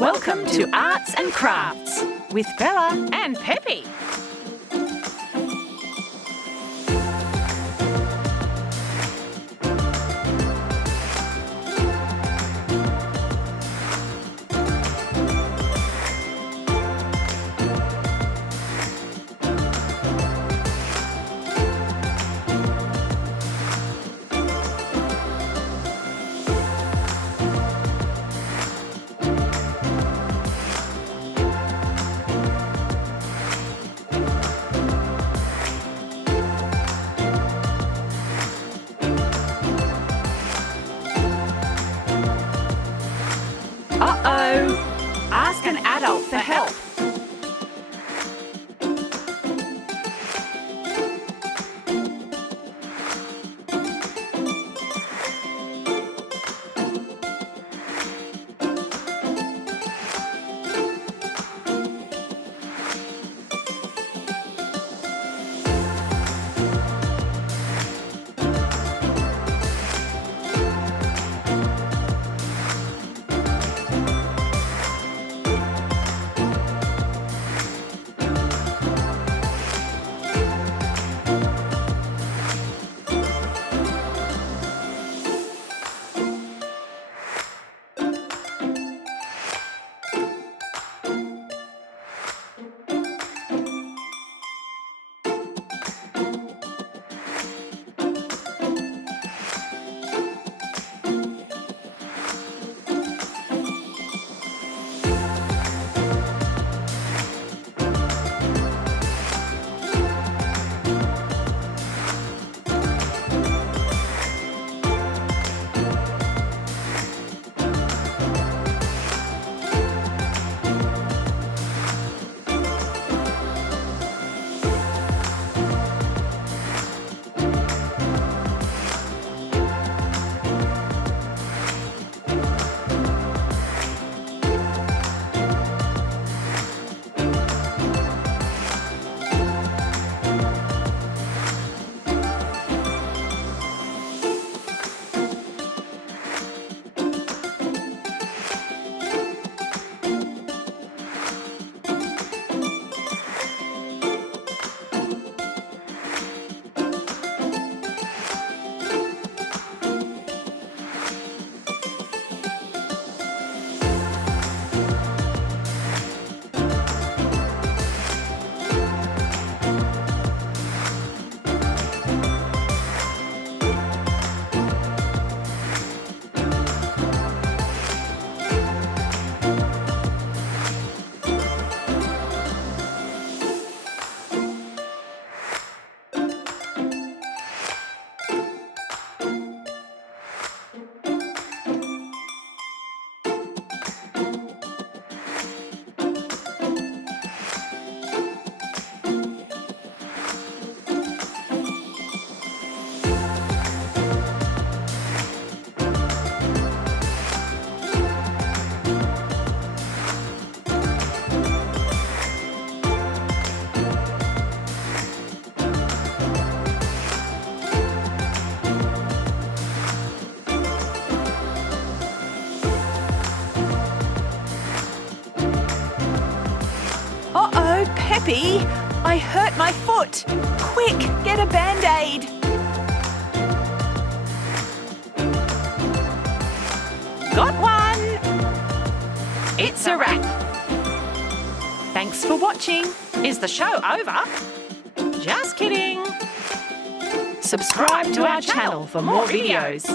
Welcome to Arts and Crafts with Bella and Pepe. Uh-oh! Ask an adult for help. Uh-oh, Pepe! I hurt my foot! Quick, get a Band-Aid! Got one! It's a wrap! Thanks for watching. Is the show over? Just kidding! Subscribe to our channel for more videos.